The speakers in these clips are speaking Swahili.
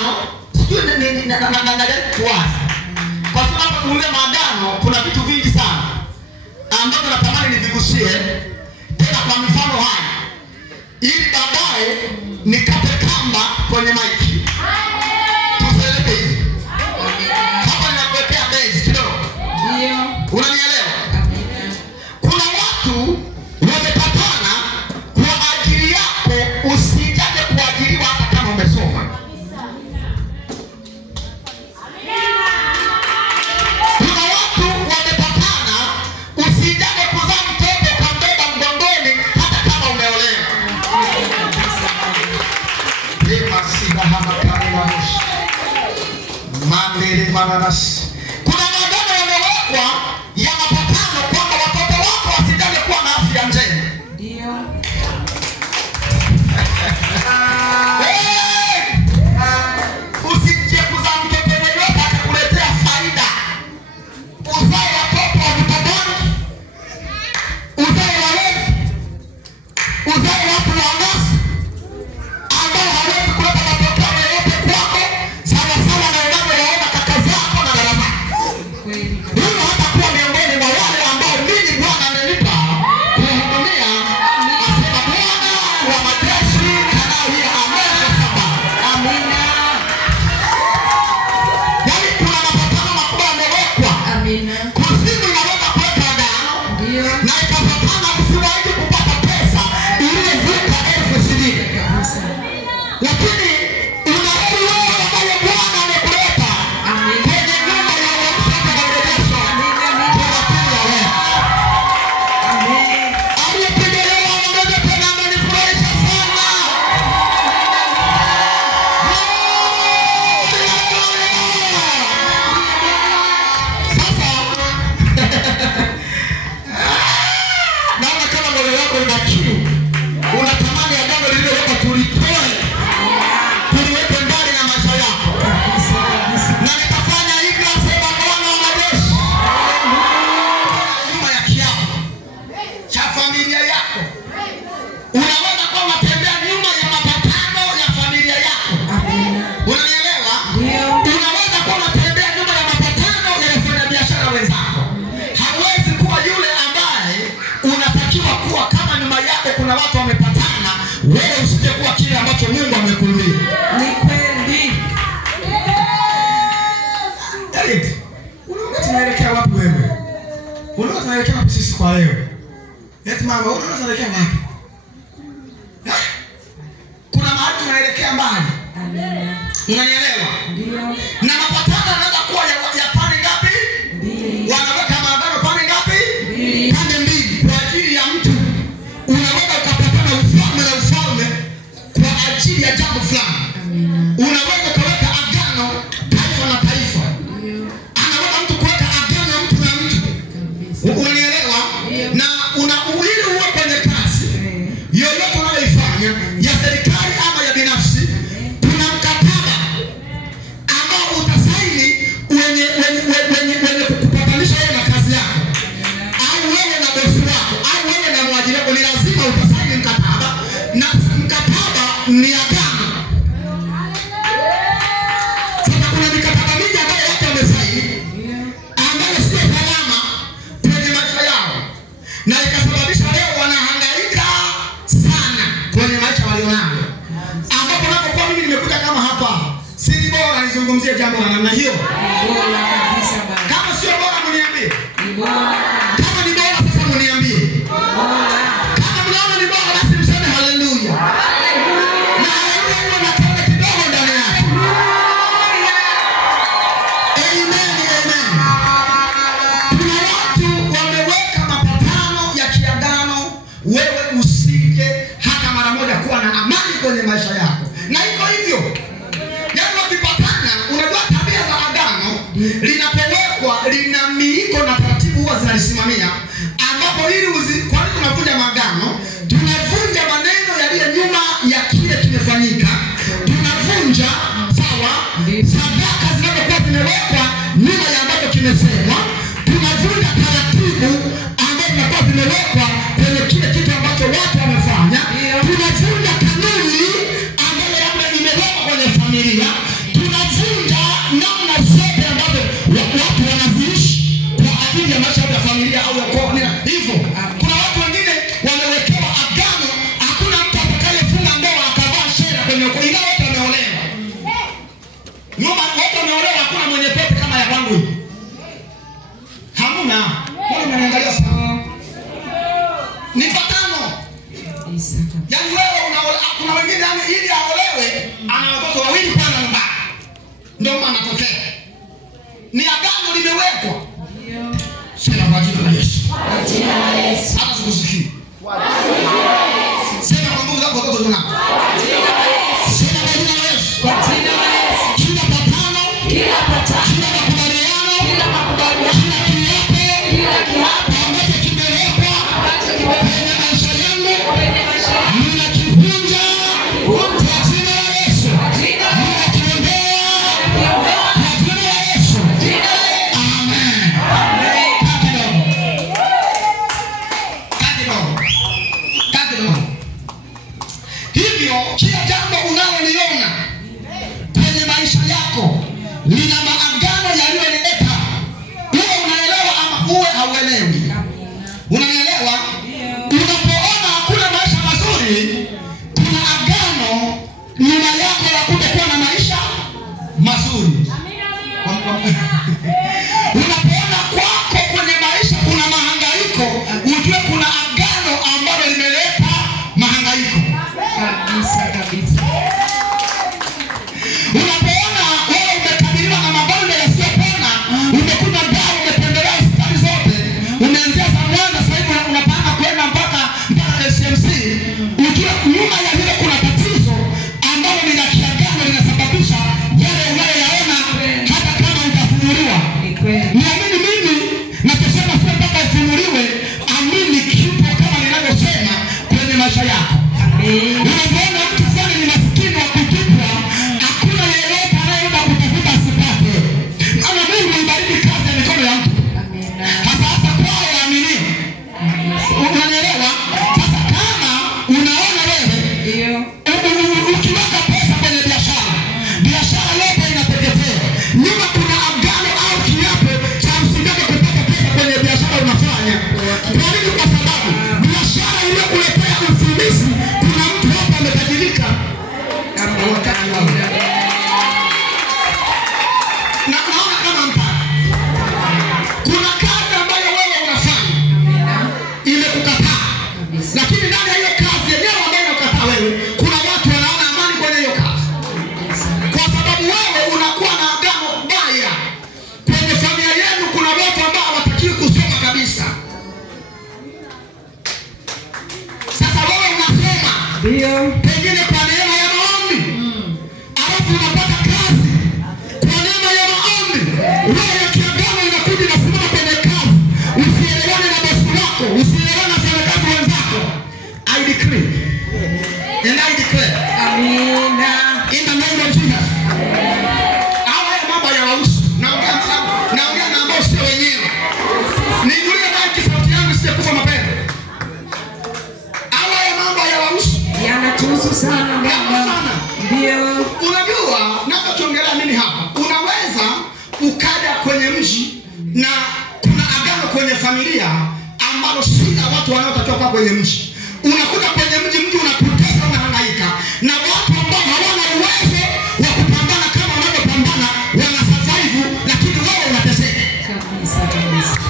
maagano, sijui kuwaza. Kwa sababu tunazungumzia maagano, kuna vitu vingi sana ambavyo natamani nivigusie tena kwa mifano haya, ili baadaye nikape kamba kwenye maiki. Tuseleke hivi. Hapa ninakuwekea base kidogo. Ndio. Unanielewa? Kuna watu wamepatana kwa ajili yako usijaje kuajiriwa hata kama umesoma. Kuna watu wamepatana usijaje kuzaa mtoto ukambeba mgongoni hata kama umeolewa. Lema sida hama kama moshi. Mandele mananas. Kuna maagano yamewekwa ya mapatano kwamba watoto wako wasijaje kuwa na afya njema. Ndio. Usije kuzaa mtoto yeyote akakuletea faida. Uzae watoto wa mtoboni, uzae walevi, uzae watu waangasi ambao hawezi kuleta matokeo yoyote kwako, sawa sawa na unavyowaona kaka zako na dada zako. Huyo hatakuwa miongoni mwa wale ambao mimi Bwana amenipa kuhudumia, asema Bwana wa majeshi anaye amesha saba. Amina. Yaani kuna mapatano makubwa yamewekwa. Amina. Kuzimu inaweza kuweka agano. Ndio. Na ikapatana usiwahi kupata pesa iliyovuka 10,000. Kabisa. Lakini unaheri wewe ambaye Bwana amekuleta kwenye nyumba ya uamsho na urejesho. Tunapenda wewe. Amen. Aliyependelewa ongeze tena, amenifurahisha sana. Sasa naona kama moyo wako una kiu, unatamani agano lililowekwa tulitoe, tuliweke mbali na maisha yako. Na nitafanya hivi, asema Bwana wa majeshi. Nyuma ya kiapo cha familia yako, unaweza kuwa unatembea nyuma ya mapatano ya familia yako. Unanielewa? Unaweza kuwa unatembea nyuma ya mapatano ya wafanyabiashara wenzako. Hawezi kuwa yule ambaye unatakiwa kuwa kama nyuma yako kuna watu wamepatana, wewe usije kuwa kile ambacho Mungu amekuambia. Ni kweli. Unaona tunaelekea wapi wewe? Unaona tunaelekea wapi sisi kwa leo? Eti mama, unaona tunaelekea wapi? Kuna mahali tunaelekea mbali. Unanielewa? Ndio. Na mapatano yanaweza kuwa ya pande ngapi? Mbili. Wanaweka maagano pande ngapi? Mbili. Pande mbili kwa ajili ya mtu. Unaweza ukapatana ufalme na ufalme kwa ajili ya jambo fulani. Unaweza kuweka agano taifa na taifa. Anaweza mtu kuweka agano mtu na mtu. Unanielewa? Na ili uwe kwenye kazi yoyote unayoifanya ya serikali ama ya binafsi, kuna mkataba ambao utasaini wenye kukupatanisha wewe na kazi yako, au wewe na bosi wako, au wewe na mwajiri wako. Ni lazima utasaini mkataba, na mkataba ni agano. Sasa kuna mikataba mingi ambayo watu wamesaini ambayo sio salama kwenye maisha yao, na ikasababisha leo wanahangaika sana kwenye maisha walionayo, ambapo napokuwa mimi nimekuja kama hapa, si bora nizungumzie jambo la namna hiyo? Bora kabisa baba. Kama sio bora mniambie. Ni bora. Kama ni bora sasa mniambie. Bora. Kama mnaona ni bora basi mseme haleluya. Haleluya. Na haleluya hiyo nataka kidogo ndani yake. Amen, amen. Kuna watu wameweka mapatano ya kiagano, wewe usije hata mara moja kuwa na amani kwenye maisha yako. Na iko hivyo. Yaani wakipatana, unajua tabia za agano linapowekwa lina miiko na taratibu huwa zinalisimamia, ambapo ili kwa nini tunavunja maagano? Tunavunja maneno yaliyo nyuma ya kile kimefanyika. Tunavunja sawa sadaka zinazokuwa zimewekwa nyuma ya ambacho kimesemwa. Tunavunja taratibu ambazo zinakuwa zimewekwa kwenye kile kitu ambacho watu wamefanya. Tunavunja kanuni ambayo labda imewekwa kwenye familia. ndio matokeo. Ni agano limewekwa. Ndio. Sema kwa jina la Yesu. Kwa jina la Yesu. Hata sikusikii. Kwa jina la Yesu. Sema kwa nguvu zako zote tunako. Kwa jina la Yesu. Sema kwa jina la Yesu. Kwa jina la Yesu. Kila patano, kila makubaliano, kila kiapo ambacho kimewekwa kwenye maisha yangu, ninakivunja kwa jina la Yesu. Ninakiombea kwa jina la Yesu. Amen. Kati. Hivyo kila jambo unaloliona kwenye maisha yako lina maagano yaliyoleta. Uwe unaelewa ama uwe hauelewi. Unanielewa? Unapoona hakuna maisha mazuri, kuna agano nyuma yako la kutokuwa na maisha mazuri. Unapoona kwako kwenye maisha kuna mahangaiko, ujue kuna agano ambalo limeleta mahangaiko. Kabisa. Unapoona wewe umekabiliwa na magonjwa yasiyopona, umekuta dawa, umetembelea hospitali zote, umeanzia Samwana, sasa hivi unapanga kwenda mpaka SMC, ujue nyuma ya hilo kuna tatizo ambalo ni la kiagano linasababisha yale unayoyaona hata kama utafunuliwa. Niamini mimi nachosema sio mpaka ifunuliwe, amini kipo kama ninavyosema kwenye maisha yako. Unapoona mtu fulani ni maskini wa kutupwa, hakuna yeyote anayeenda kutafuta asipate. Maana Mungu hubariki kazi ya mikono ya mtu. Hasa kwao waaminio. Unanielewa? Sasa kama unaona wewe ukiweka pesa kwenye biashara yote inateketea. Nyuma kuna agano au kiapo cha msingi kupata pesa kwenye biashara unafanya. Kwa nini? Kwa sababu biashara ile kuletea ufilisi, kuna mtu hapa ametajirika. Na naona kama mpaka kuna kazi ambayo wewe unafanya imekukataa, lakini ndani ya hiyo kazi yenyewe ambayo inakataa wewe, kuna watu wanaona amani kwenye hiyo kazi, kwa sababu wewe unakuwa na agano baya. Kwenye familia yenu kuna watu ambao hawatakiwi kusoma kabisa. Sasa wewe unasoma, ndio, pengine kwa neema ya maombi, alafu unapata kazi kwa neema ya maombi. Roho ya kiagano inakuja inasimama kwenye kazi, usielewane na bosi wako, usielewane na wafanyakazi wenzako. I decree and I declare, amina, in the name of Jesus. Haya mambo ya wausu, naongea na ambao sio wenyewe. Nijulie maiki sauti yangu isikufa mapema. Haya mambo ya wausu yanatuhusu sana baba. Ndio. Unajua ninachoongelea mimi hapa, unaweza ukaja kwenye mji na kuna agano kwenye familia ambalo sina watu wanaotakiwa kwa kwenye mji. Unakuta kwenye mji unapoteza, unahangaika na watu ambao hawana uwezo wa kupambana kama wanavyopambana, wana survive, lakini wewe unateseka. Kabisa.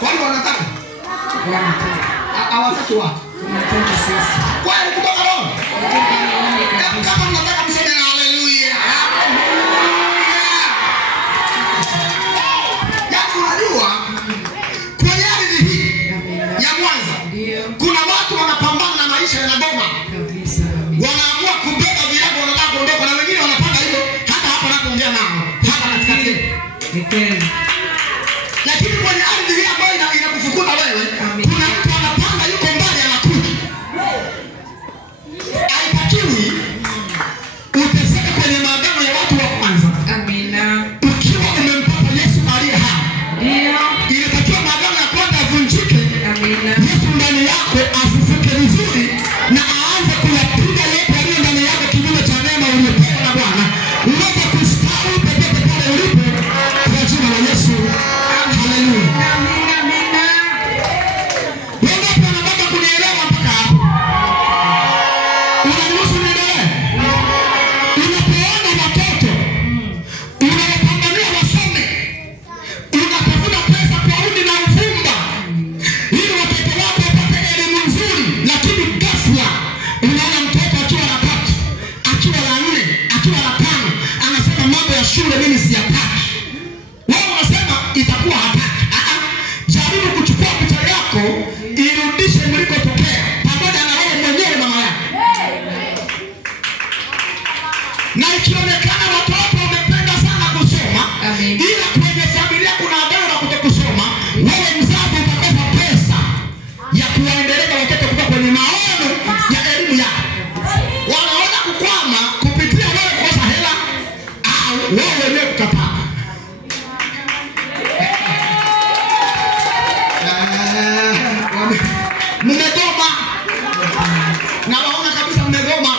Kwani wanataka? Hawataki watu. Tunataka sisi. Kwani kutoka roho? Kama mnataka mseme haleluya. Unajua kwenye ardhi hii ya Mwanza kuna watu wanapambana na maisha yanagoma. Kabisa. Wanaamua kubeba virago, wanataka kuondoka, na wengine wanapanga hivyo hata hapa napoongea nao hapa katikati. Ni kweli. Lakini kwenye ardhi hii ambayo inakufukuza wewe, kuna mtu anapanga yuko mbali anakuja. shule mimi siyataki. Wewe unasema itakuwa hataki. Jaribu kuchukua picha yako irudishe mlikotokea pamoja na wewe mwenyewe mama yako. Na ikionekana watoto wamependa sana kusoma, ila kwenye familia kuna agano la kutokusoma, wewe mzazi utakosa pesa ya kuwaendeleza watoto kutoka kwenye maono ya elimu yao. Wanaweza kukwama kupitia wewe kukosa hela au wewe wenyewe kukataa. Mmegoma. Na waona kabisa mmegoma.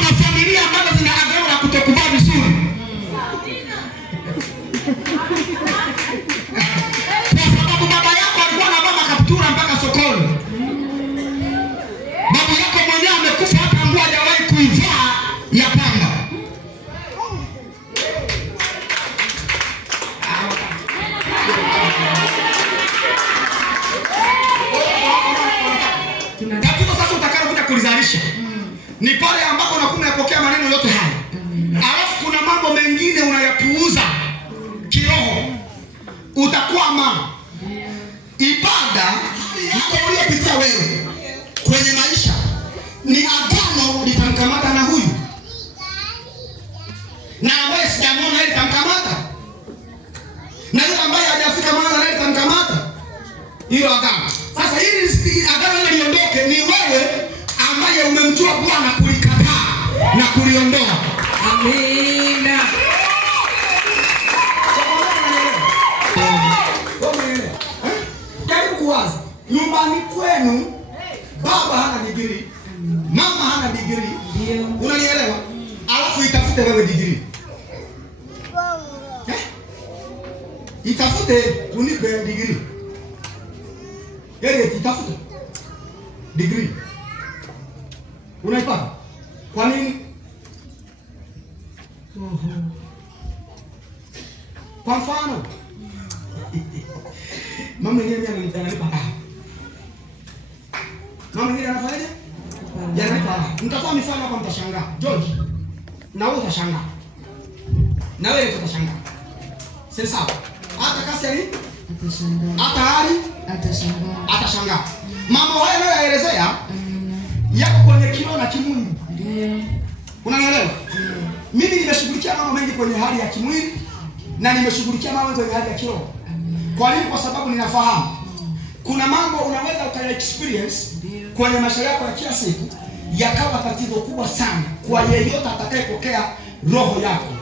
Na familia ambazo zina agano la kutokuvaa vizuri. Kwa sababu baba yako alikuwa anavaa makaptura mpaka sokoni. Baba yako mwenyewe amekufa hata nguo hajawahi kuivaa ya pamba. Tatizo sasa utakalokuja kulizalisha ni pale ambapo unakuwa unapokea maneno yote haya. Alafu kuna mambo mengine unayapuuza kiroho. Utakwama. Ibada na uliyopitia wewe kwenye maisha ni agano litamkamata na huyu. Na ambaye sijamwona ile tamkamata. Na yule ambaye hajafika mahali na ile tamkamata. Hilo agano. Sasa hili agano hili liondoke ni wewe ambaye umemjua Bwana kulikataa na kuliondoa. Amina. Jaribu kuwaza. Nyumbani kwenu baba hana degree, mama hana degree. Unanielewa? Alafu itafute wewe degree. Itafute unipe degree. Yeye itafute degree. Unaipata? Kwa nini? Kwa mfano mama yeye ananipa mama yeye anafanyaje? Yananipa. Nitatoa mifano hapa mtashangaa. George, na wewe utashangaa. Na wewe utashangaa. Sasa hata kasi ali atashangaa. Hata hali atashangaa. Mambo haya anayoelezea yako kwenye kiroho na kimwili. Ndio. Unanielewa? Mimi nimeshughulikia mambo mengi kwenye hali ya kimwili na nimeshughulikia mambo kwenye hali ya kiroho. Kwa nini? Kwa sababu ninafahamu kuna mambo unaweza ukaya experience kwenye maisha yako ya kila siku yakawa tatizo kubwa sana kwa yeyote atakayepokea roho yako,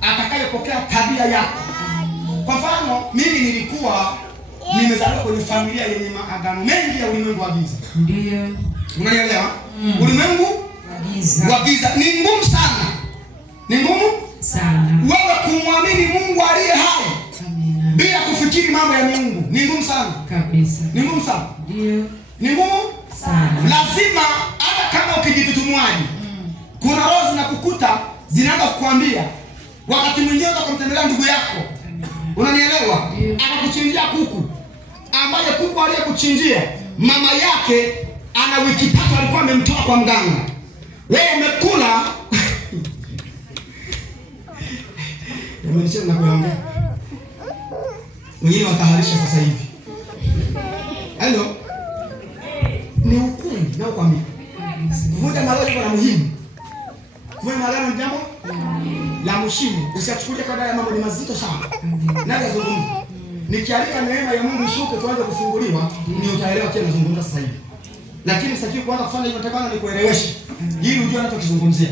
atakayepokea tabia yako. Kwa mfano mimi nilikuwa nimezaliwa kwenye familia yenye maagano mengi ya ulimwengu wa giza. Ndio. Unanielewa? Ulimwengu wa giza ni ngumu sana. Ni ngumu sana. Wewe kumwamini Mungu aliye hai bila kufikiri mambo ya Mungu ni ngumu sana. Kabisa. Ni ngumu sana. Ndio. Ni ngumu sana. Lazima hata kama ukijitutumwaje, kuna roho zinakukuta zinaanza kukuambia. Wakati mwingine unakomtembelea ndugu yako. Unanielewa? Anakuchinjia kuku. Ambaye kuku aliyekuchinjia mama yake ana wiki 3 alikuwa amemtoa kwa mganga. Wewe umekula. Nimenisha na kuongea. Wengine wataharisha sasa hivi. Hello. Ni ukweli na ukwambia. Kuvuta malori kwa muhimu. Kuvuta malori ni jambo la muhimu. Usiachukulie kwa dada mambo ni mazito sana. Nani azungumza? Nikialika neema ya Mungu ishuke tuanze kufunguliwa, ni utaelewa kile nazungumza sasa hivi. Lakini sitaki kuanza kufanya hivyo, nataka nikueleweshe ili ujue ninachokizungumzia.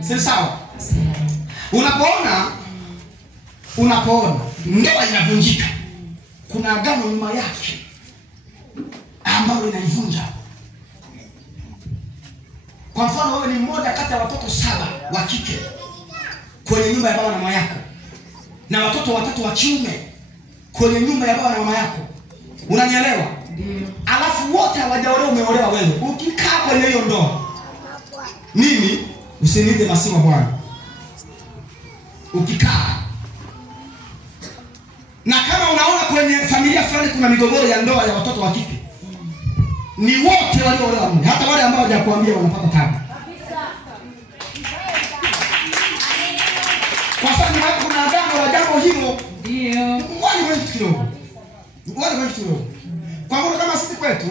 Si sawa? Unapoona ndoa inavunjika, kuna agano nyuma yake ambalo inaivunja. Kwa mfano wewe ni mmoja kati ya watoto 7 wa kike kwenye nyumba ya baba na mama yako, na watoto 3 wa kiume kwenye nyumba ya baba na mama yako. Unanielewa? Ndio. Alafu wote hawajaolewa, umeolewa wewe. Ukikaa kwenye hiyo ndoa, mimi usiniite masiwa Bwana. Ukikaa na kama unaona kwenye familia fulani kuna migogoro ya ndoa ya watoto wa kike, ni wote walioolewa, hata wale ambao hawajakuambia wanapata tabu. na kitu. Kwa mfano kama sisi kwetu,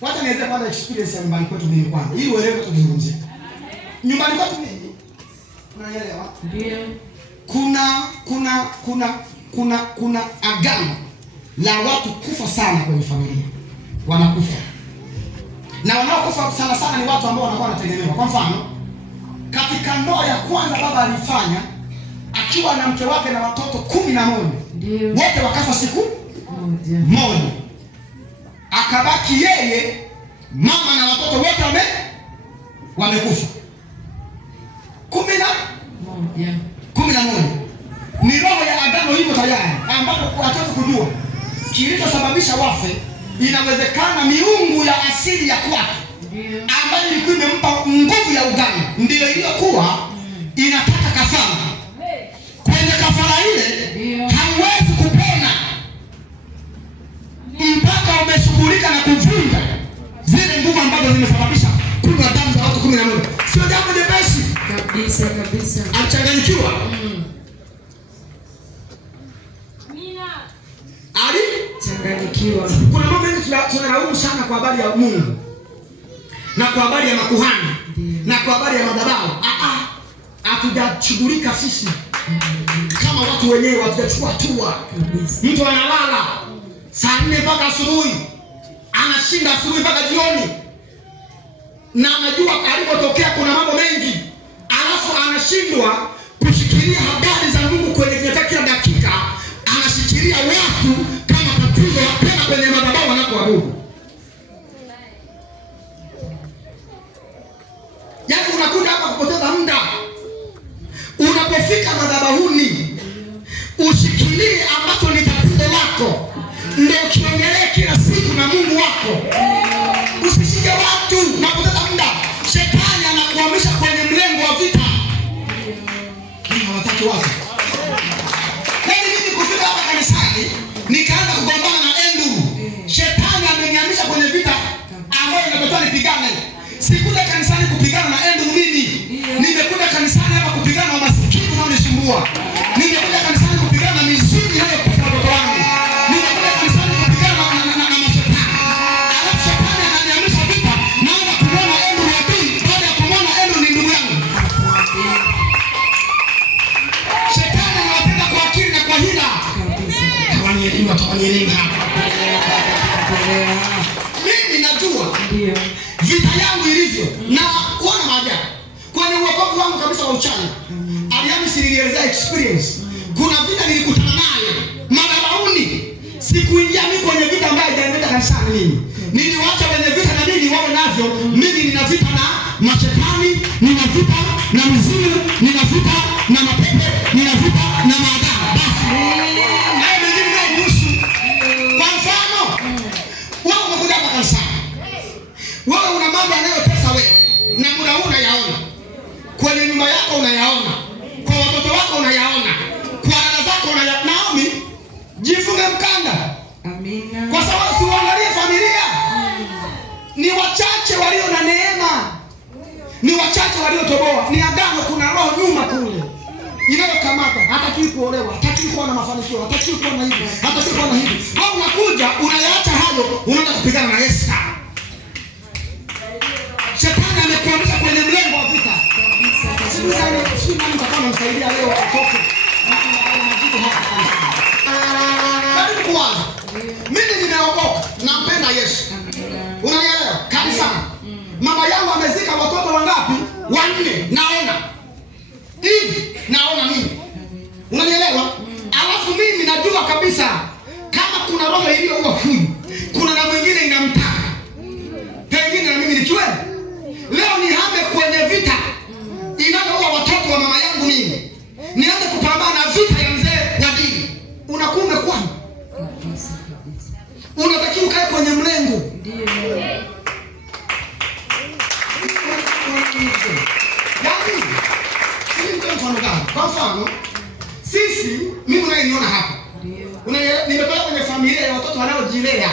wacha niweze kwanza experience ya nyumbani kwetu mimi kwanza. Ili uelewe tutazungumzia. Nyumbani kwetu mimi, unaelewa? Ndio. Kuna agano la watu kufa sana kwenye familia. Wanakufa. Na wanaokufa sana sana ni watu ambao wanakuwa wanategemewa. Kwa mfano, katika ndoa ya kwanza baba alifanya akiwa na mke wake na watoto 11. Ndio. Wote wakafa siku moja. Akabaki yeye, mama na watoto wote wamekufa. 11. Ni roho ya agano hilo tayari ambapo hatuwezi kujua kilichosababisha wafe. Inawezekana miungu ya asili ya kwake ambayo ilikuwa imempa nguvu ya uganga ndio iliyokuwa inataka kafara. Kwenye kafara ile hauwezi kupona mpaka umeshughulika na kuvunja zile nguvu ambazo zimesababisha kunywa damu za watu 11. Sio jambo jepesi kabisa. Achanganyikiwa. Changanyikiwa. Kuna mambo mengi tunalaumu sana kwa habari ya Mungu na kwa habari ya makuhani na kwa habari ya madhabahu. Hatujashughulika sisi kama watu wenyewe, hatujachukua hatua. Mtu analala saa 4 mpaka asubuhi, anashinda asubuhi mpaka jioni, na anajua alipotokea kuna mambo mengi, alafu anashindwa kushikilia habari za Mungu kwenye kila dakika. Anashikilia watu kama tatizo tena kwenye madhabahu wanapoabudu. Yaani unakuja hapa kupoteza muda. Unapofika madhabahuni, ushikilie ambacho ni tatizo lako, ndio kiongelee kila siku na Mungu wako. Usishike watu na kupoteza muda. Shetani anakuhamisha kwenye mlengo wa vita. Ni hawataki wazi. Kufika hapa kanisani nikaanza kugombana na Andrew. Shetani amenihamisha kwenye vita ambayo nimetoka nipigane. Sikuja kanisani kupigana na Andrew mimi. Nimekuja kanisani hapa kupigana na masikini wanaonisumbua. Nimekuja kanisani kupigana na mizimu inayokuta watoto wangu. Nimekuja kanisani kupigana na mashetani. Alafu shetani ananihamisha vita. Naomba kumwona Andrew wa pili. Baada ya kumwona Andrew ni ndugu yangu. Shetani anawatenda kwa akili na kwa hila. Tawanyeliwa hapa. Mimi najua vita yangu ilivyo na kuona maajabu. Kwenye uokovu wangu kabisa wa uchana, Alhamisi nilielezea experience. Kuna vita nilikutana nayo madhabahuni. Sikuingia mimi kwenye vita ambayo haijaleta kanisani mimi. Niliwacha kwenye vita na mimi wao navyo. Mimi nina vita na mashetani, nina vita na mizimu, nina vita na mapepo, nina vita na maagano. Basi wewe una mambo yanayotesa wewe na muda huu unayaona. Kwenye nyumba yako unayaona. Kwa watoto wako unayaona. Kwa dada zako unayaona. Naomi, jifunge mkanda. Amina. Kwa sababu usiangalie familia. Ni wachache walio na neema. Ni wachache waliotoboa. Ni agano, kuna roho nyuma kule inayokamata. Hataki kuolewa, hataki kuwa na mafanikio, hataki kuwa na hivi, hataki kuwa na hivi. Au unakuja unayaacha hayo, unaenda kupigana na Yesu. Shetani amekuamisha kwenye mlengo wa vita. Sisi nani mtakao msaidia leo atoke. Karibu kwanza. Mimi nimeokoka, nampenda Yesu. Unanielewa? Kabisa. Mama yangu amezika watoto wangapi? 4. Naona. Hivi naona mimi. Unanielewa? Alafu mimi najua kabisa kama kuna roho iliyoua huyu, kuna na mwingine inamtaka. Pengine na mimi nikiwepo. Leo nihame kwenye vita inayoua watoto wa mama yangu mimi. Nianze kupambana na vita ya mzee wa dini. Unakuwa umekwama. Unatakiwa ukae kwenye mlengo. Yaani, sisi ndio mfano gani? Kwa mfano, sisi mimi unayeniona hapa. Nimetoka kwenye familia ya watoto wanaojilea.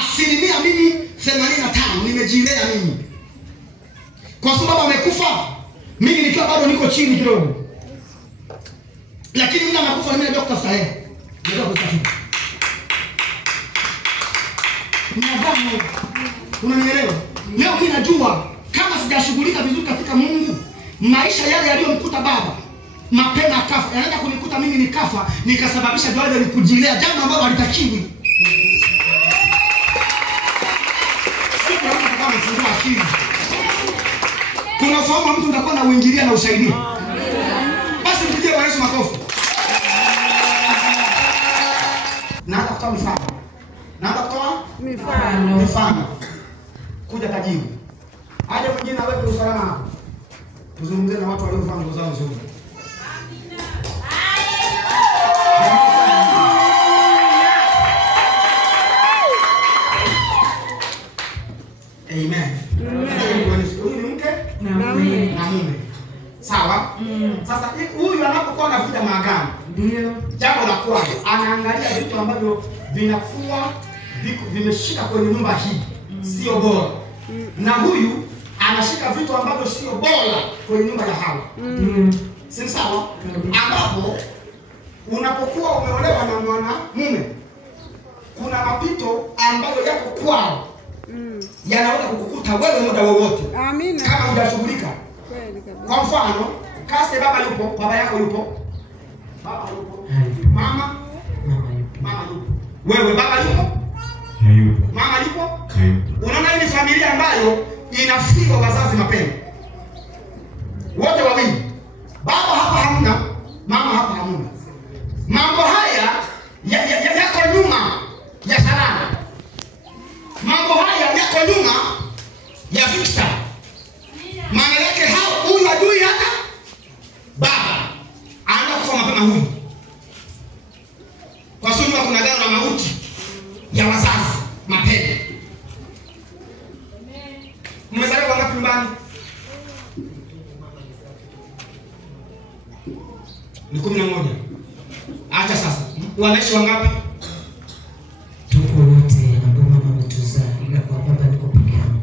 Asilimia mimi 85 nimejilea mimi. Kwa sababu amekufa, mimi nikiwa bado niko chini kidogo. Lakini mimi nakufa mimi ndio kutafuta hela. Ndio kutafuta. Ninadhani unanielewa? Leo mimi najua kama sijashughulika vizuri katika Mungu, maisha yale yaliyomkuta baba mapema akafa, yanaenda kunikuta mimi nikafa, nikasababisha dwale likujilea jambo ambalo halitakiwi. Sio kama mfungua akili. Kuna ufahamu mtu ndakuwa na uingilia na usaidia. Basi mpigie Bwana Yesu makofi. Naanza kutoa mfano. Naanza kutoa mfano. Kuja kajibu. Aje mwingine aweke usalama hapo. Tuzungumzie na watu waliovaa nguo zao nzuri. Amen. Huyu ni mke na mume. Sawa? Sasa huyu anapokuwa anavuja maagano, ndio jambo la kwanza anaangalia vitu ambavyo vinakuwa vimeshika kwenye nyumba hii sio bora. Na huyu anashika vitu ambavyo sio bora kwenye nyumba ya Hawa. Si sawa? Ambapo unapokuwa umeolewa na mwanamume, kuna mapito ambayo yako kwao yanaweza kukukuta wewe muda wowote. Amina. Kama hujashughulika. Kweli kabisa. Kwa mfano, kase baba yupo, baba yako yupo. Baba yupo. Mama yupo. Wewe baba yupo? Hayupo. Mama yupo? Hayupo. Unaona hii ni familia ambayo inafiwa wazazi mapema. Wote wawili. Baba hapa hamna, mama hapa hamna. Mambo haya yako nyuma ya salama. Mambo haya yako nyuma ya vita. Maana yake hao huyu adui hata baba anakufa mapema huyu. Kwa sababu kuna gano la mauti ya wazazi mapema. Mmezaliwa wangapi nyumbani? Ni 11. Acha sasa. Wanaishi wangapi? Tuko wote ambao mama ametuzaa, ila kwa baba niko peke yangu.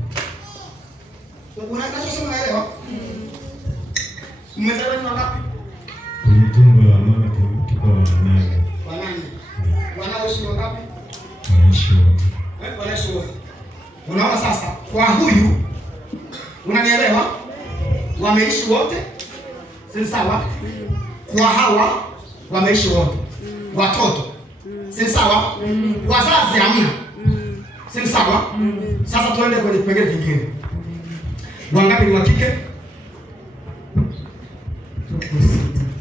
Unataka unaelewa? Mmezaliwa ni wangapi? Tumbo la mama tuko wanane. Wanane. Wanaishi wangapi? Wanaishi wote. Wanaishi wote. Unaona sasa, kwa huyu unanielewa? Wameishi wote. Si sawa? Kwa Hawa wameishi wote. Watoto. Si sawa? Wazazi hamna. Si sawa? Sasa tuende kwenye kipengele kingine. Wangapi ni wa kike?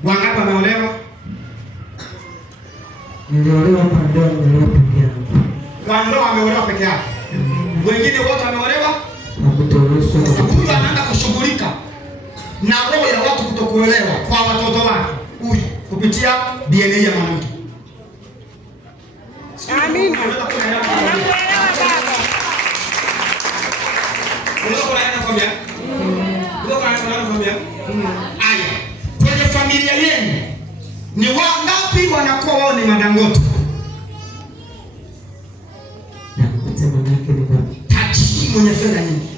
Wangapi wameolewa? Niliolewa kwa ndoa, niliolewa peke yangu. Kwa ndoa ameolewa peke yake. Wengine wote wameolewa? Hakutoweshwa. Sasa huyu anaanza kushughulika na roho ya watu kutokuelewa kwa watoto wake. Huyu kupitia DNA ya mwanamke. Amina. Aya, kwenye familia yenu ni wangapi wanakuwa wao ni madangote? Dangote manake ni kwa Tajiri mwenye fedha nyingi.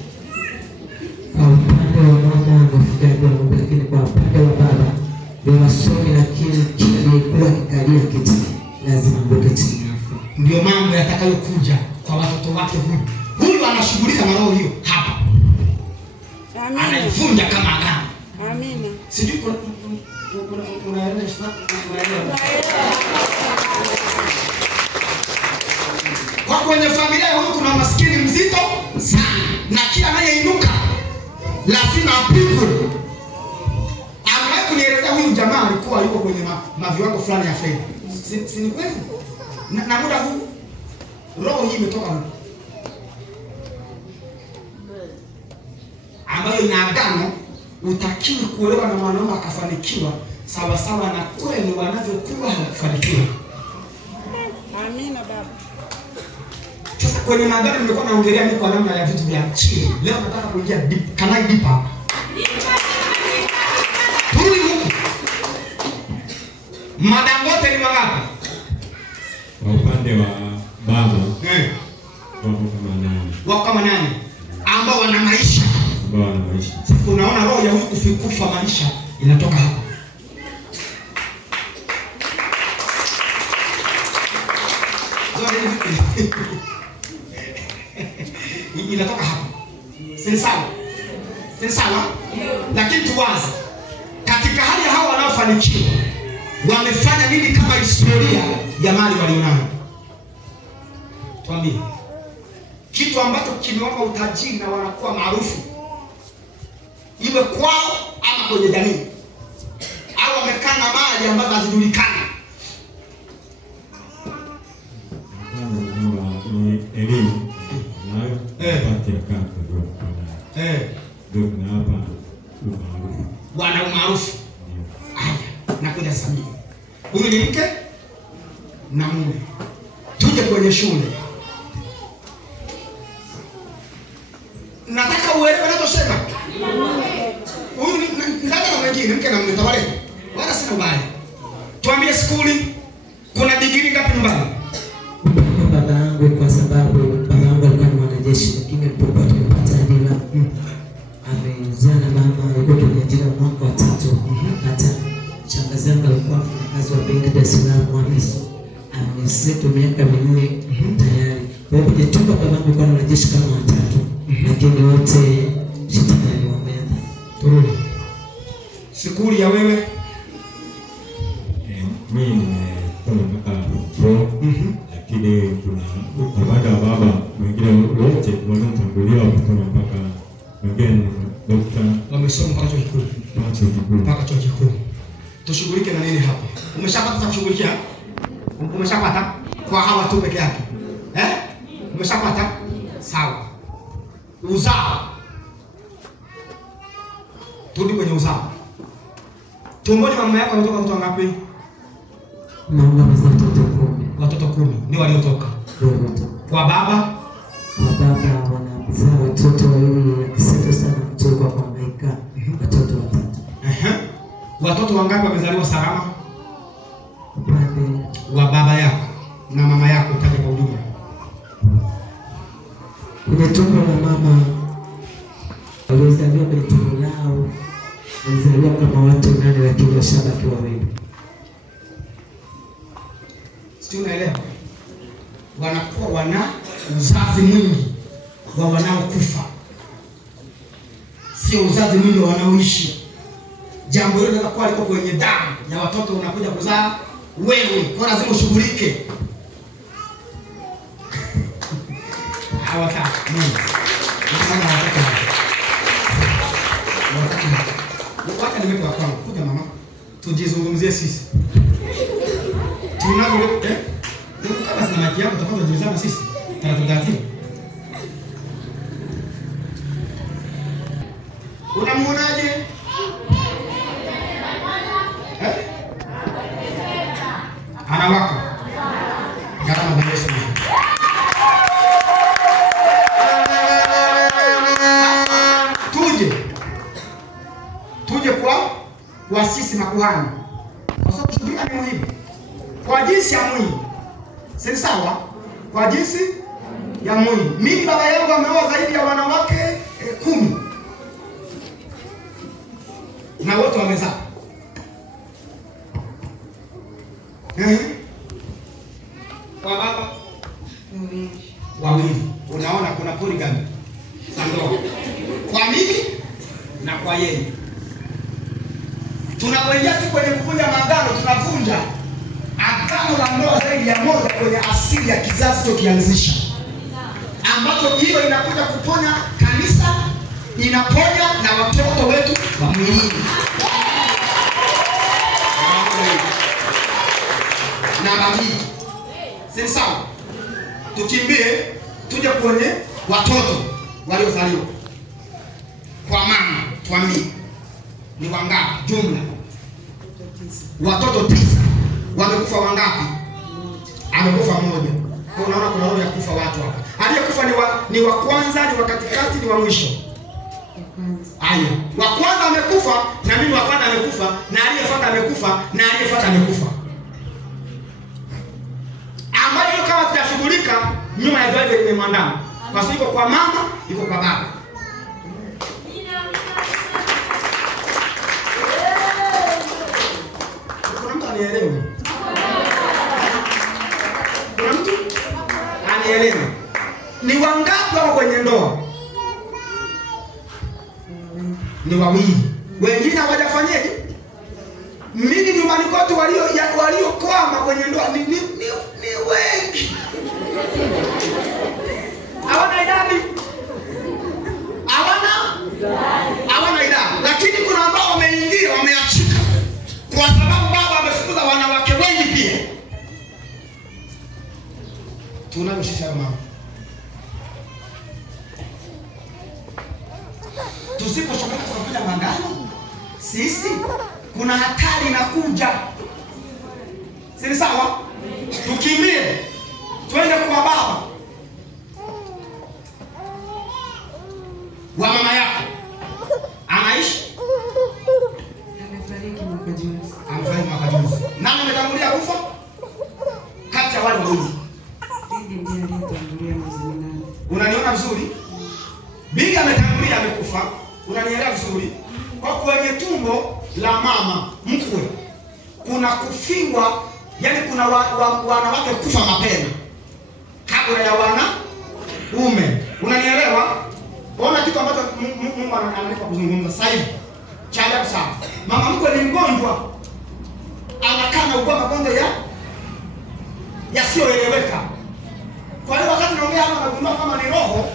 kwa upande wa mama anafuga ng'ombe, lakini kwa upande wa baba ni wasomi, lakini kila aliyekuwa akikalia kiti lazima mboke chini afu. Ndio mambo yatakayokuja kwa watoto wake huyu. Huyu anashughulika na roho hiyo hapa. Amina. Anaivunja kama agano. Amina. Sijui kuna kwa kwenye familia huyu kuna maskini mzito sana, na kila anayeinuka lazima apigwe. Ambaye kunielezea huyu jamaa alikuwa yuko kwenye maviwango fulani ya fedha. Si ni kweli? Na muda huu roho hii imetoka huko, ambayo ina agano. Utakiwi kuolewa na mwanaume akafanikiwa sawa sawa na kwenu wanavyokuwa hawakufanikiwa. Amina baba. Sasa kwenye magari nimekuwa naongelea mimi kwa namna ya vitu vya chini. Leo nataka kuingia deep. Can I deep up? Turudi huku. Madangote ni wangapi? Kwa upande wa baba Wako kama nani? Ambao wana maisha. ambao wana maisha. Unaona roho ya huyu kufa maisha inatoka hapa. Si sawa? Lakini tuwaze katika hali ya hao wanaofanikiwa wamefanya nini kama historia ya mali walionayo? Tuambie. Kitu ambacho kimewapa utajiri na wanakuwa maarufu, iwe kwao ama kwenye jamii, au wamekaa na mali ambazo hazijulikani. Elimu nayo pati ya kaka ndio na hapa umaarufu. Wana umaarufu. Haya, nakuja sabini. Huyu ni mke na mume. Tuje kwenye shule. Nataka uelewe ninachosema. Huyu ni ndani na mwingine, mke na mume tawale. Wala sina ubaya. Tuambie skuli kuna degree ngapi nyumbani? Baba yangu, kwa sababu baba yangu alikuwa ni mwanajeshi, lakini alipokuwa tumepata ajira amezaa na mama alikuwa kwenye ajira mwaka wa 3. Hata shangazi yangu alikuwa mfanyakazi wa benki Dar es Salaam Amiso, ameseto miaka 4 tayari. Kwa hiyo kujitoka baba yangu alikuwa mwanajeshi kama 3, lakini wote shetani wameenda. Turudi skuli ya wewe. Mimi nimetoka pro, lakini kuna baada ya baba wengine wote wanaotangulia kusoma mpaka wengine dokta wamesoma mpaka chuo kikuu. Mpaka chuo kikuu. Tushughulike na nini hapa? Umeshapata za kushughulikia? Umeshapata kwa hawa tu peke yake? Umeshapata? Sawa. Uzao. Turudi kwenye uzao. Tumboni mama yako anatoka watoto wangapi? Mama amezaa watoto 10. Watoto 10 ndio waliotoka. Kwa baba? Kwa baba wanazaa watoto wawili, kiseto sana kutoka kwa Maika, watoto 3. Watoto wangapi wamezaliwa salama? Upande wa baba yako na mama yako utaje kwa ujumla. Kwenye tumbo la mama walizaliwa kwenye tumbo lao, walizaliwa kama watu 8, lakini washabaki wawili. Sio, unaelewa? Wanakuwa wana uzazi mwingi wa wanaokufa, sio uzazi mwingi wa wanaoishi. Jambo hilo linakuwa liko kwenye damu ya watoto unakuja kuzaa wewe, kwa lazima ushughulike. Hawataka Mungu. Unasema hawataka. Wakati nimekuwa kwa kuja mama, tujizungumzie sisi. Tunavyo kama sana maki yako tutakwenda kujizana sisi. Taratibu. Unamuonaje? Ana wako. Gharama za Yesu. Tuje kwa sisi makuhani. Kwa sababu shughuli ni muhimu. Kwa jinsi ya mwili. Si sawa? Kwa jinsi ya mwili. Mimi baba yangu ameoa zaidi ya wanawake 10. Na wote wamezaa. Kwa baba wawili. Unaona kuna polygamy. Sandoa. Kwa mimi na kwa yeye. Tunapoingia kwenye kuvunja maagano, tunavunja agano la ndoa zaidi ya moja kwenye asili ya kizazi tukianzisha, ambacho hiyo inakuja kuponya kanisa, inaponya na watoto wetu wa mwilini. Namba 2. Si sawa? Tukimbie tuje kwenye watoto waliozaliwa kwa mama. Tuamini ni wangapi jumla? Watoto 9. Wamekufa wangapi? Amekufa mmoja. Kwa unaona kuna roho ya kufa watu hapa. Aliyekufa ni wa kwanza, ni wa katikati, ni wa mwisho. Haya. Wa kwanza amekufa na mimi wa kwanza amekufa na aliyefuata amekufa na aliyefuata amekufa. Ambayo kama tutashughulika nyuma ya drive imemwandama. Kwa sababu iko kwa mama, iko kwa baba. Kuna mtu anielewa? Kuna mtu anielewa? Ni wangapi wako kwenye ndoa? ni wawili. Wengine hawajafanyaje? Mimi nyumbani kwetu waliokwama kwenye ndoa ni wengi. Hawana idadi. Hawana idadi. Lakini kuna ambao wameingia, wameachika. Kwa sababu baba amefukuza wanawake wengi pia. Tunamshisha mama. Tusiposhughulika kwa magano, sisi kuna hatari inakuja. Si sawa? Tukimbie. Twende kwa baba wa mama yako. Anaishi? Amefariki mwaka juzi. Amefariki mwaka juzi. Nani ametangulia kufa? Kati ya wale wawili. Bibi ndiye aliyetangulia mwezi 8. Unaniona vizuri? Bibi ametangulia amekufa. Unanielewa vizuri? Kwa kwenye tumbo la mama mkwe kuna kufiwa, yani kuna wanawake kufa mapema kabla ya wanaume. Unanielewa? Ona kitu ambacho Mungu ananipa kuzungumza sasa hivi. Cha ajabu sana. Mama mkwe ni mgonjwa. Anakaa na ugoma magonjwa yasiyoeleweka. Kwa hiyo wakati naongea hapa nagundua kama ni roho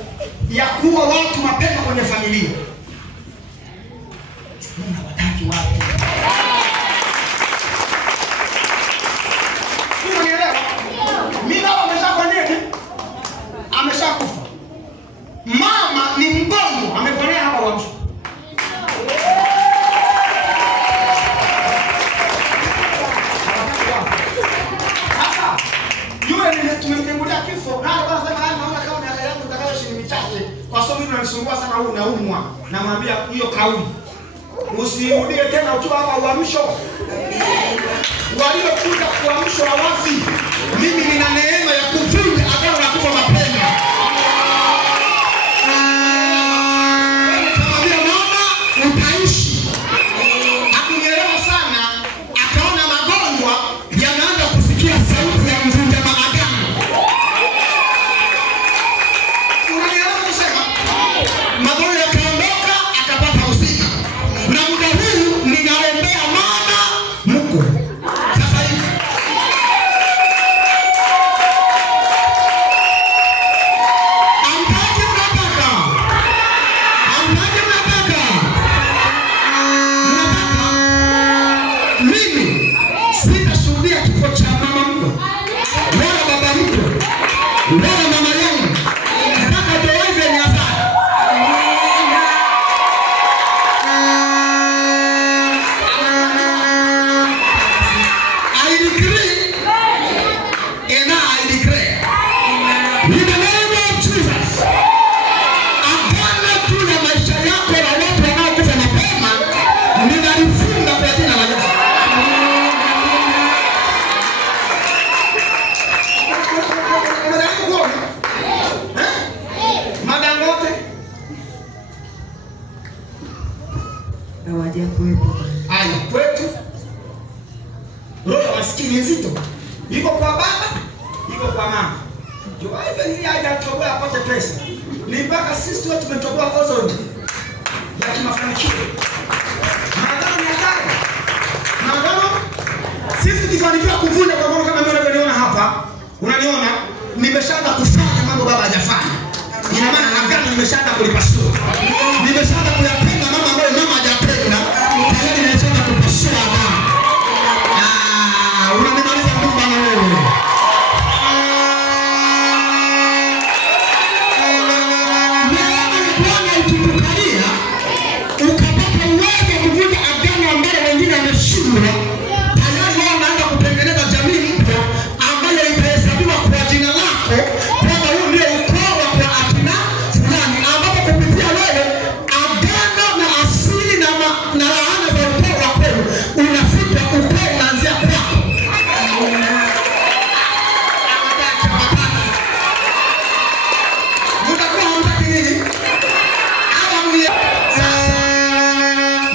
ya kuua watu mapema kwenye familia. Mungu hawataki watu. Unanielewa? Mimi baba ameshakufa nini? Ameshakufa. Mama ni mgonjwa, ameponea hapa wamsho. Sasa yule tumemtengulia kifo, na alikuwa anasema naona kama miaka yangu itakayoishi ni michache, kwa sababu mimi nanisumbua sana huu naumwa. Namwambia hiyo kauli usirudie tena ukiwa hapa uamsho. Waliokuja kuamshwa wafi. Mimi nina neema ya kuvunja agano la kufa mapema. Nikamwambia mama utaishi. Akunielewa sana, akaona magonjwa yanaanza kusikia sauti ya mvunja maagano. Unanielewa kusema? Magonjwa yakaondoka, akapata uzima. Na muda huu ninaombea mama mkwe. Sasa hivi ampaje mnataka? Mimi sitashuhudia kifo cha mama mkwe wala baba mkwe wala mama yangu mpaka Jehova niazaa. I decree and I declare in the name of Jesus, agano tu la maisha yako na watu wanaokufa mapema ninalifunga kwa jina la Yesu. Unataka kuona? Madangote Hawajakuwepo. haya kwetu. Roho ya maskini nzito. Iko kwa baba, iko kwa mama. Joaiva hii hajatoboa apate pesa. Ni mpaka sisi tu tumetoboa ozoni ya kimafanikio. Maagano ni hatari. Maagano sisi tukifanikiwa kuvunja kwa mfano kama mimi unavyoniona hapa, unaniona nimeshaanza kufanya mambo baba hajafanya. Ina maana agano nimeshaanza kulipasua. Nimeshaanza kuyapenda mama ambayo mama hajapenda. Tayari nimeshaanza kupasua agano. Unanimaliza kumba na wewe. Neema ya Bwana ikikukalia, ukapata uwezo wa kuvunja agano ambalo wengine wameshindwa, tayari wao wanaanza kutengeneza jamii mpya ambayo itahesabiwa kwa jina lako, kwamba huu ndio ukoo wa kwa akina fulani, ambapo kupitia wewe agano na asili na laana za ukoo wa kwenu unafutwa, ukoo unaanzia kwako. Mtakuwa hamtaki nini?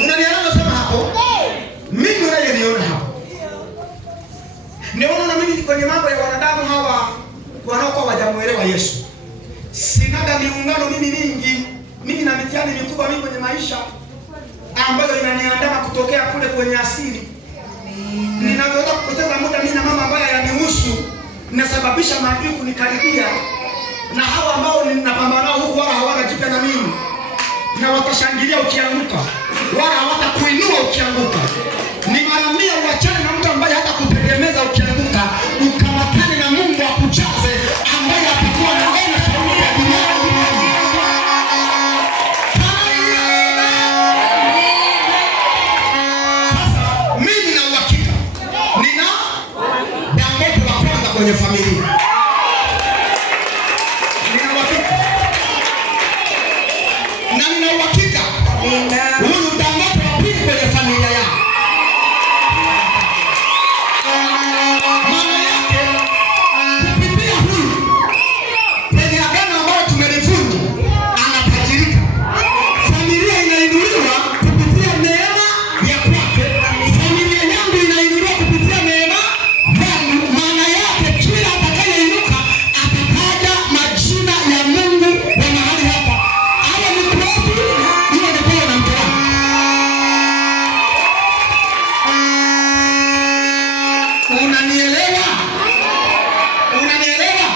Unanielewa sema hapo? Mimi unayeniona hapo. Niona na mimi kwenye mambo ya wanadamu hawa wanaokuwa hawajamuelewa Yesu. Sinaga miungano mimi mingi. Mimi na mitihani mikubwa mimi kwenye maisha. kwenye asili. Ninaweza kupoteza muda mimi na mama ambaye yanihusu, nasababisha maadui kunikaribia, na hawa ambao ninapambana nao huku wala hawana jipya na mimi, na watashangilia ukianguka wala hawatakuinua ukianguka. Ni mara 100 uachane na mtu ambaye hata kutegemeza ukianguka, ukamatane na Mungu akujaze ambaye atakuwa na wewe shauri ya dunia. Sasa mimi nina uhakika nina Dangote wa kwanza kwenye familia. Nina uhakika. Na nina uhakika huyu Dangote wa pili kwenye familia yao. Maana yake kupitia huyu kwenye agano ambalo tumelivunja anatajirika. Familia inainuliwa kupitia neema ya kwake. Familia yangu inainuliwa kupitia neema yangu. Maana yake kila atakayeinuka atataja majina ya Mungu wa mahali hapa. Awe ni Klopi, iwe ni Paulo na mke wake. Unanielewa? Unanielewa?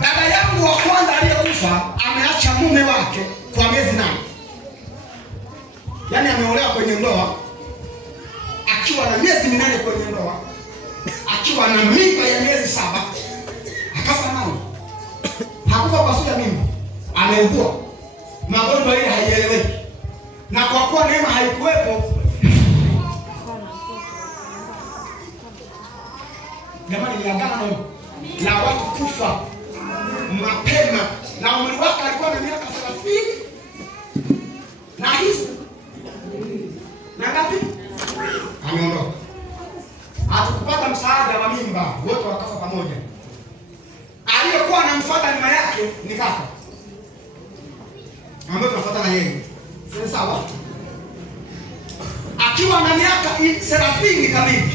Dada yangu wa kwanza aliyekufa ameacha mume wake kwa miezi 8. Yaani ameolewa kwenye ndoa akiwa na miezi 8 kwenye ndoa, akiwa na mimba ya miezi 7, akafa nayo. Hakufa kwa suya mimba, ameugua magonjwa ile haieleweki, na kwa kuwa neema haikuwepo, jamani, ni agano la watu kufa mapema, na umri wake alikuwa na miaka 30 na hizo na ngapi ameondoka. Hatukupata msaada wa mimba, wote wakafa pamoja. Aliyekuwa anamfuata nyuma yake ni kaka ambaye tunafuata na yeye, si sawa? Akiwa na miaka 30 kamili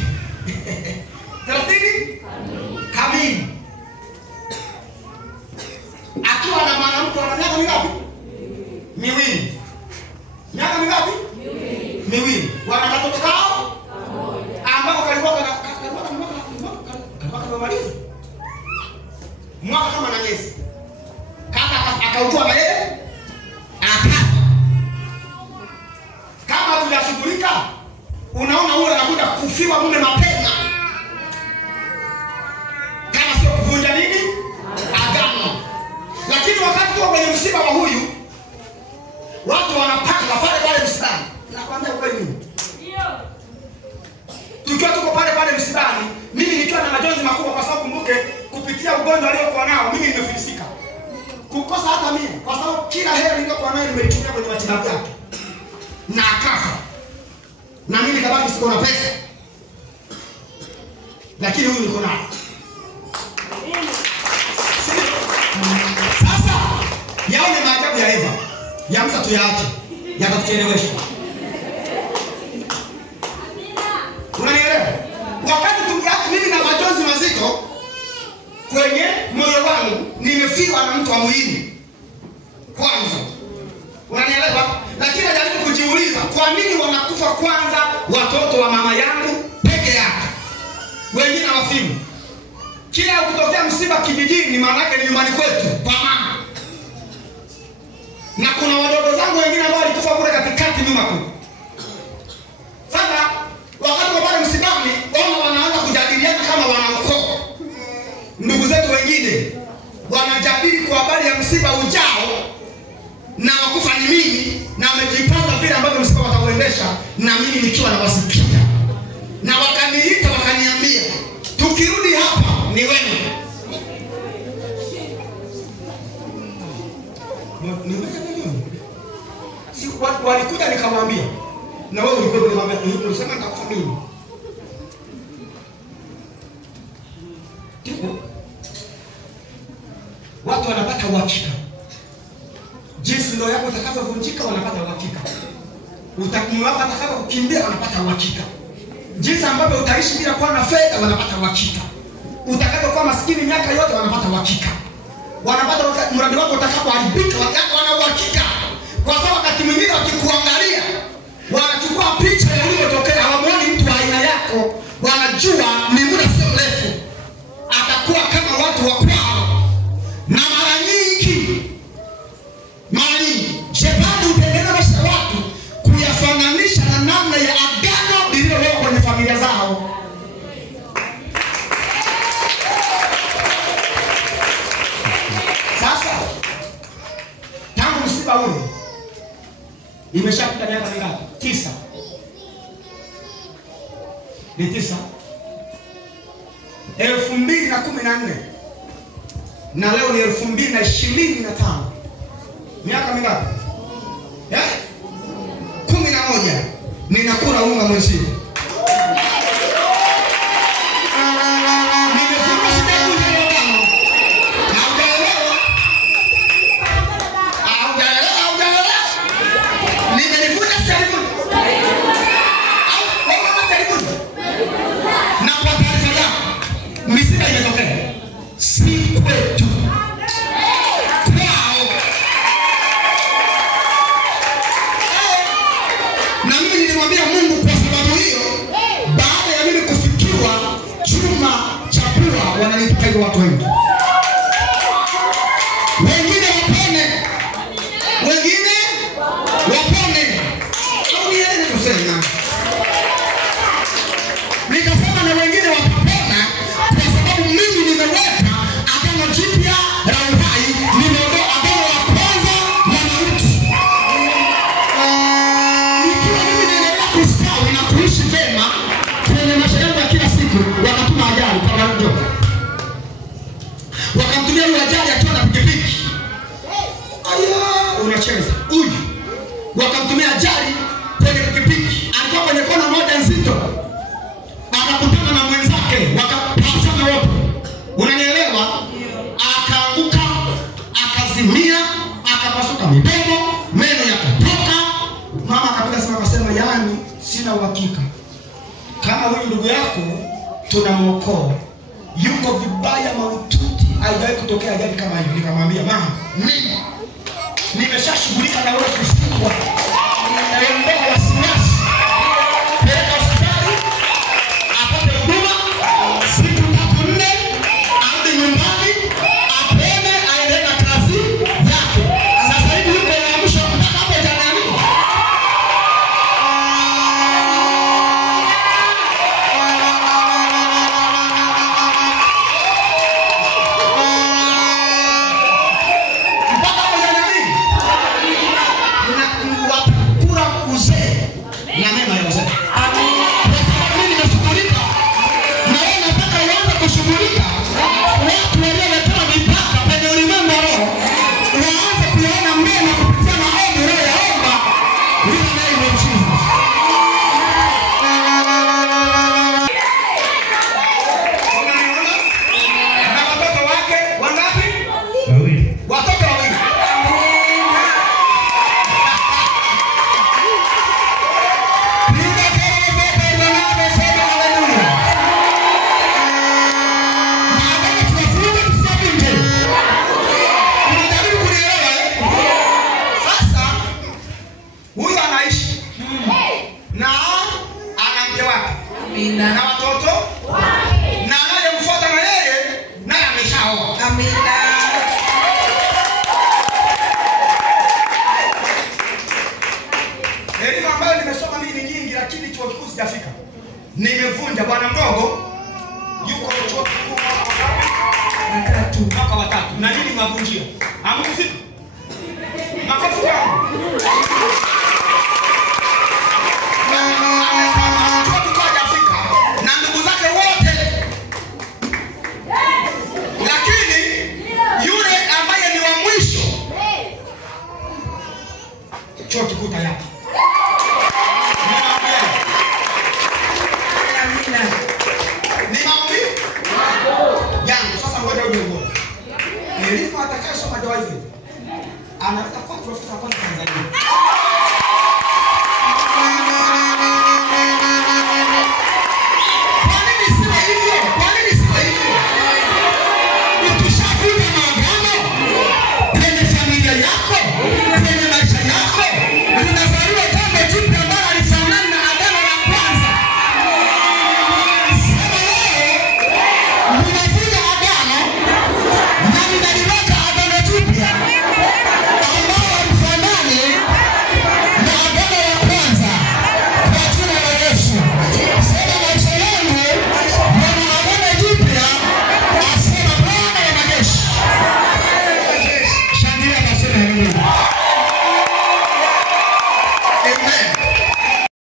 30 kamili, akiwa na mwanamke ana miaka mingapi? 2. Miaka mingapi? 2. Wana katoto kao ambao kalikuwa kamaliza mwaka kama na miezi. Kaka akaujua na yeye akafa. Kama tunashughulika, unaona huyo anakuja kufiwa mume mapema. Kama sio kuvunja nini? Agano. Lakini wakati tuko kwenye msiba wa huyu, watu wanapanga pale msibani. Nakwambia ukweli mimi. Ndio. Tukiwa tuko pale msibani, mimi nikiwa na majonzi makubwa kwa sababu kumbuke kupitia ugonjwa aliokuwa nao mimi nimefilisika. Kukosa hata mimi kwa sababu kila hela niliyokuwa nayo nimeitumia kwenye matibabu yake. Na akafa. Na mimi kabaki siko na pesa. Lakini huyu niko naye. Sasa yaone maajabu ya Eva. Ya Musa tuyaache. Yatatuchelewesha. Unanielewa? Wakati tungeacha mimi na majonzi mazito kwenye moyo wangu, nimefiwa na mtu wa muhimu kwanza. Unanielewa? Lakini najaribu kujiuliza, kwa nini wanakufa kwanza watoto wa mama yangu peke yake? Wengine hawafimu. Kila kutokea msiba kijijini, maana yake ni nyumbani kwetu kwa mama. Na kuna wadogo zangu wengine ambao walikufa kule katikati nyuma kule. Sasa wakati wa pale msibani, wao wanaanza kujadiliana kama wanaukoo. Ndugu zetu wengine wanajadili kwa habari ya msiba ujao, na wakufa ni mimi, na wamejipanga vile ambavyo msiba watauendesha, na mimi nikiwa na wasikia. Na wakaniita wakaniambia, tukirudi hapa ni wewe. Ni wewe. Si walikuja nikamwambia, na wewe ulikuwa unamwambia, ulisema nitakufa mimi. Tipo watu wanapata uhakika. Jinsi ndoa yako itakavyovunjika wanapata uhakika. Utakuwa wako atakapokukimbia wanapata uhakika. Jinsi ambavyo utaishi bila kuwa na fedha wanapata uhakika. Utakapokuwa maskini miaka yote wanapata uhakika. Wanapata mradi wako utakapoharibika wana uhakika. Kwa sababu wakati mwingine wakikuangalia wanachukua picha ya yule anajua ni muda sio mrefu atakuwa kama watu wa kwao. Na mara nyingi shetani hutengeneza maisha ya watu kuyafananisha na namna ya agano lililowekwa kwenye familia zao. Sasa tangu msiba ule imeshapita miaka mingapi? 9. Ni 9. 2014 na leo ni 2025. Miaka mingapi? 11. Ninakula unga mwenzio. Watu wengi wengine wapone au niende kusema nikasema na wengine watapona kwa sababu mimi nimeweka agano jipya la uhai, nimeondoa agano la kwanza la mauti. Nikiwa mimi naendelea kustawi na kuishi vyema kwenye maisha yangu ya kila siku, wakatuma ajali kwa watu. Wakamtumia yule ajali akiwa na pikipiki. Aya, unacheza. Huyu wakamtumia ajali kwenye pikipiki. Alikuwa kwenye kona moja nzito. Akakutana na mwenzake, wakapasana wote. Unanielewa? Akaanguka, akazimia, akapasuka midomo, meno yakatoka. Mama akapiga simu akasema, "Yaani sina uhakika kama huyu ndugu yako tunamuokoa. Yuko vibaya mahututi, haijawahi kutokea ajali kama hiyo." Nikamwambia, "Mama, mimi nimeshashughulika na wewe kufungwa. Ninaondoa wasiwasi. Peleka hospitali, apate huduma, siku 3-4, arudi nyumbani, apone, aendelee na kazi yake." Sasa hivi yuko na mwisho mpaka hapo jana nini? Na mema ya uzee. Amen. Kwa sababu mimi nashughulika na wewe, nataka uanze kushughulika. Watu waliowekewa mipaka kwenye ulimwengu wa roho waanze kuona mema kupitia maombi unayoyaomba ili naye imechini. Na watoto wake wangapi? 2. Watoto 2. Na watoto na anayemfuata na yeye naye ameshaoa. Amina. Elimu ambayo nimesoma mimi ni nyingi, lakini chuo kikuu sijafika. Nimevunja. Bwana mdogo yuko chuo kikuu mwaka wa 3. Na nini mavunjio? Amefika. Makofi yangu. Na ndugu zake wote. Lakini yule ambaye ni wa mwisho chuo kikuu tayari. Ni maombi yangu. Sasa ngoja uje uone. Elimu atakayesoma dawa hizi anaweza kuwa profesa kwanza.